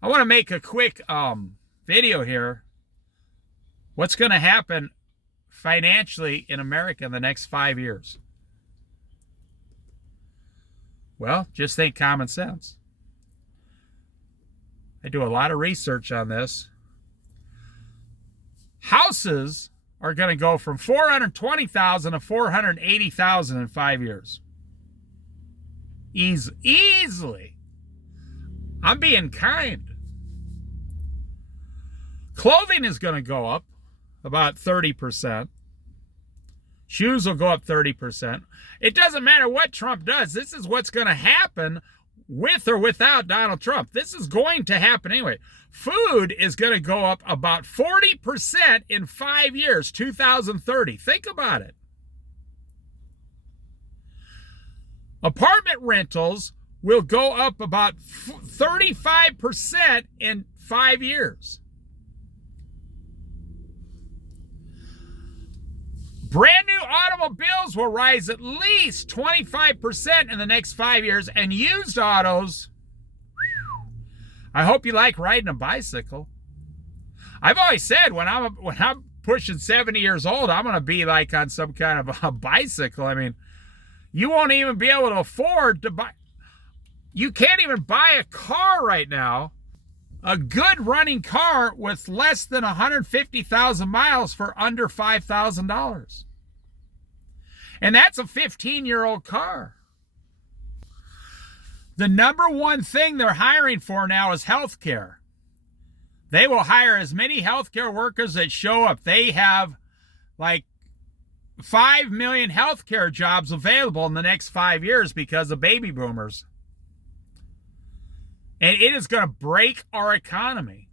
I want to make a quick video here. What's going to happen financially in America in the next 5 years? Well, just think common sense. I do a lot of research on this. Houses are going to go from 420,000 to 480,000 in 5 years. Easily. I'm being kind. Clothing is going to go up about 30%. Shoes will go up 30%. It doesn't matter what Trump does. This is what's going to happen with or without Donald Trump. This is going to happen anyway. Food is going to go up about 40% in 5 years, 2030. Think about it. Apartment rentals will go up about 35% in 5 years. Brand new automobiles will rise at least 25% in the next 5 years, and used autos, I hope you like riding a bicycle. I've always said when I'm pushing 70 years old, I'm going to be like on some kind of a bicycle. I mean, you won't even be able to afford to buy. You can't even buy a car right now, a good running car with less than 150,000 miles for under $5,000. And that's a 15-year-old car. The number one thing they're hiring for now is healthcare. They will hire as many healthcare workers that show up. They have like 5 million healthcare jobs available in the next 5 years because of baby boomers. And it is going to break our economy.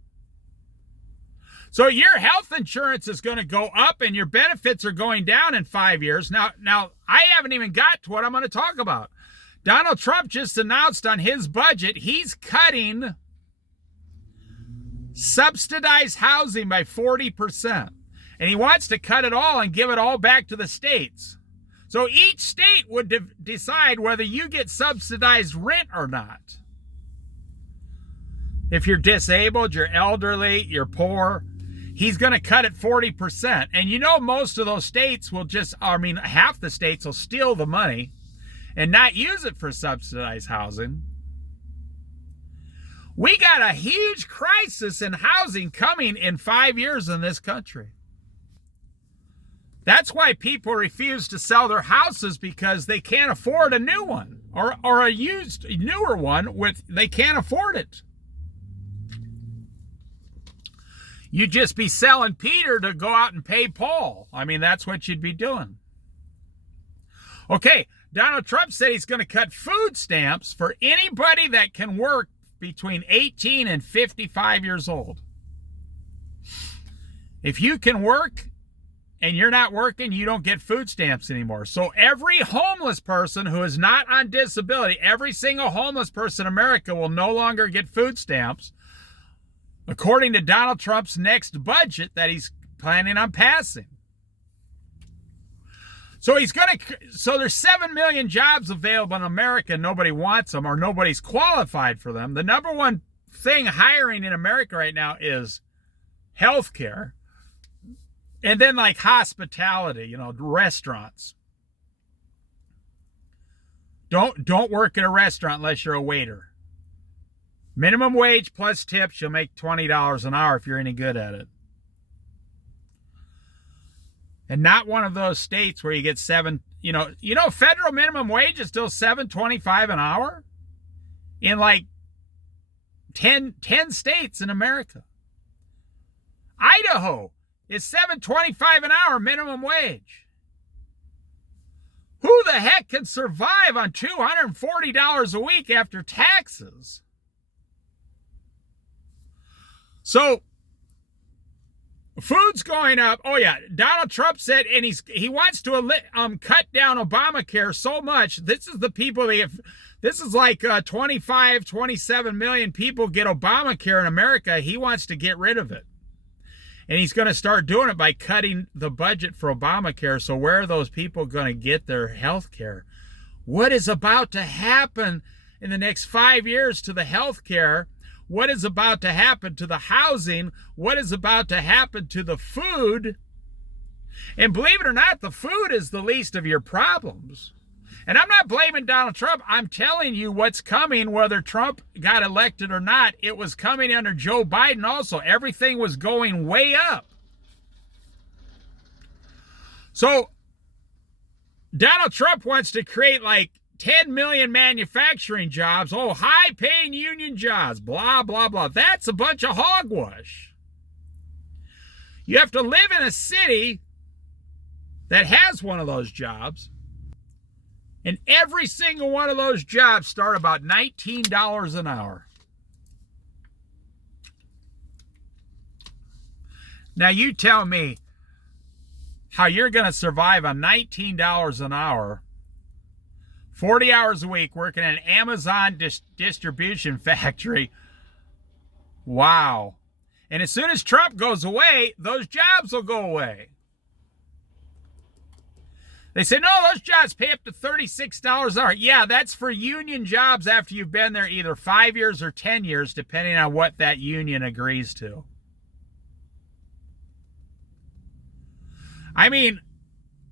So your health insurance is going to go up and your benefits are going down in 5 years. Now, I haven't even got to what I'm going to talk about. Donald Trump just announced on his budget, he's cutting subsidized housing by 40%. And he wants to cut it all and give it all back to the states. So each state would decide whether you get subsidized rent or not. If you're disabled, you're elderly, you're poor, he's going to cut it 40%. And you know most of those states will half the states will steal the money and not use it for subsidized housing. We got a huge crisis in housing coming in 5 years in this country. That's why people refuse to sell their houses, because they can't afford a new one or a used, newer one they can't afford it. You'd just be selling Peter to go out and pay Paul. I mean, that's what you'd be doing. Okay, Donald Trump said he's going to cut food stamps for anybody that can work between 18 and 55 years old. If you can work and you're not working, you don't get food stamps anymore. So every homeless person who is not on disability, every single homeless person in America will no longer get food stamps, according to Donald Trump's next budget that he's planning on passing. So there's 7 million jobs available in America. Nobody wants them or nobody's qualified for them. The number one thing hiring in America right now is healthcare. And then like hospitality, restaurants. Don't work in a restaurant unless you're a waiter. Minimum wage plus tips, you'll make $20 an hour if you're any good at it. And not one of those states where you get federal minimum wage is still $7.25 an hour in like 10 states in America. Idaho is $7.25 an hour minimum wage. Who the heck can survive on $240 a week after taxes? So food's going up. Oh yeah, Donald Trump said, and he wants to cut down Obamacare so much. This is the people this is like 27 million people get Obamacare in America. He wants to get rid of it. And he's going to start doing it by cutting the budget for Obamacare. So where are those people going to get their health care? What is about to happen in the next 5 years to the health care what is about to happen to the housing, what is about to happen to the food. And believe it or not, the food is the least of your problems. And I'm not blaming Donald Trump. I'm telling you what's coming, whether Trump got elected or not. It was coming under Joe Biden also. Everything was going way up. So Donald Trump wants to create like 10 million manufacturing jobs. Oh, high-paying union jobs, blah, blah, blah. That's a bunch of hogwash. You have to live in a city that has one of those jobs, and every single one of those jobs start about $19 an hour. Now you tell me how you're going to survive on $19 an hour, 40 hours a week, working in an Amazon distribution factory. Wow. And as soon as Trump goes away, those jobs will go away. They say, no, those jobs pay up to $36 an hour. Yeah, that's for union jobs after you've been there either 5 years or 10 years, depending on what that union agrees to. I mean,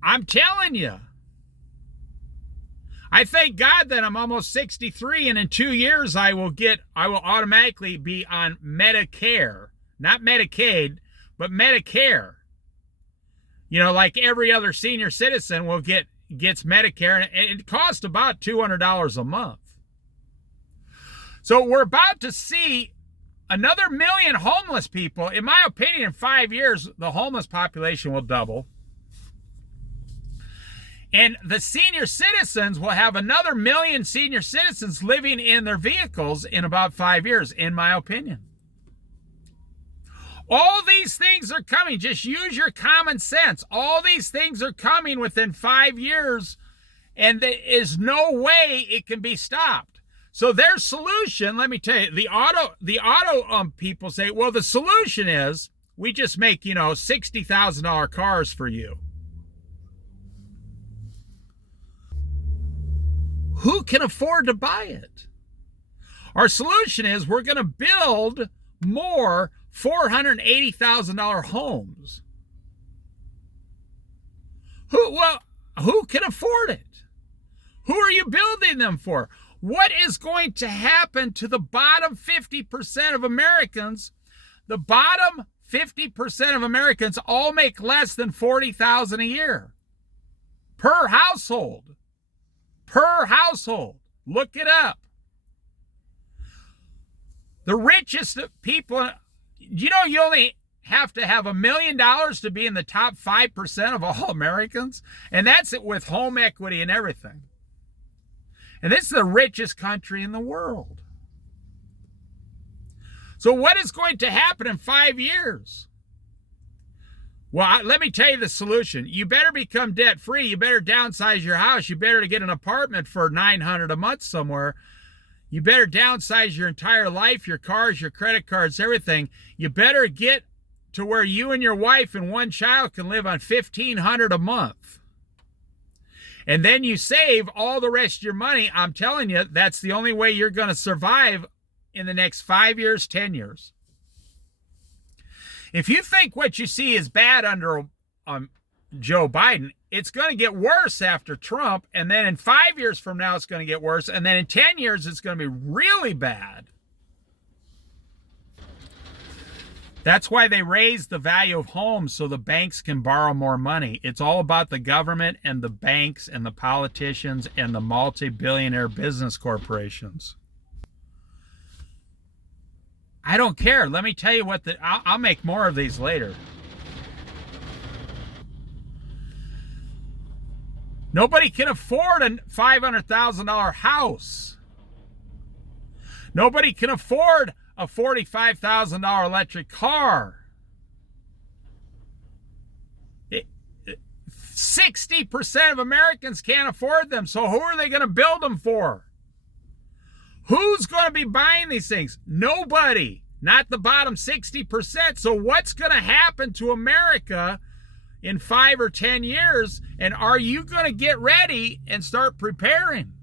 I'm telling you. I thank God that I'm almost 63, and in 2 years I will automatically be on Medicare. Not Medicaid, but Medicare. You know, like every other senior citizen gets Medicare, and it costs about $200 a month. So we're about to see another million homeless people. In my opinion, in 5 years, the homeless population will double. And the senior citizens will have another million senior citizens living in their vehicles in about 5 years, in my opinion. All these things are coming. Just use your common sense. All these things are coming within 5 years, and there is no way it can be stopped. So their solution, let me tell you, the auto people say, well, the solution is we just make, $60,000 cars for you. Who can afford to buy it? Our solution is we're going to build more $480,000 homes. Who can afford it? Who are you building them for? What is going to happen to the bottom 50% of Americans? The bottom 50% of Americans all make less than $40,000 a year per household. Per household. Look it up. The richest people, you only have to have $1 million to be in the top 5% of all Americans, and that's it with home equity and everything. And this is the richest country in the world. So what is going to happen in 5 years? Well, let me tell you the solution. You better become debt-free. You better downsize your house. You better get an apartment for $900 a month somewhere. You better downsize your entire life, your cars, your credit cards, everything. You better get to where you and your wife and one child can live on $1,500 a month. And then you save all the rest of your money. I'm telling you, that's the only way you're going to survive in the next 5 years, 10 years. If you think what you see is bad under Joe Biden, it's going to get worse after Trump, and then in 5 years from now, it's going to get worse, and then in 10 years, it's going to be really bad. That's why they raised the value of homes so the banks can borrow more money. It's all about the government and the banks and the politicians and the multi-billionaire business corporations. I don't care. Let me tell you what I'll make more of these later. Nobody can afford a $500,000 house. Nobody can afford a $45,000 electric car. 60% of Americans can't afford them, so who are they going to build them for? Who's going to be buying these things? Nobody. Not the bottom 60%. So what's going to happen to America in 5 or 10 years? And are you going to get ready and start preparing?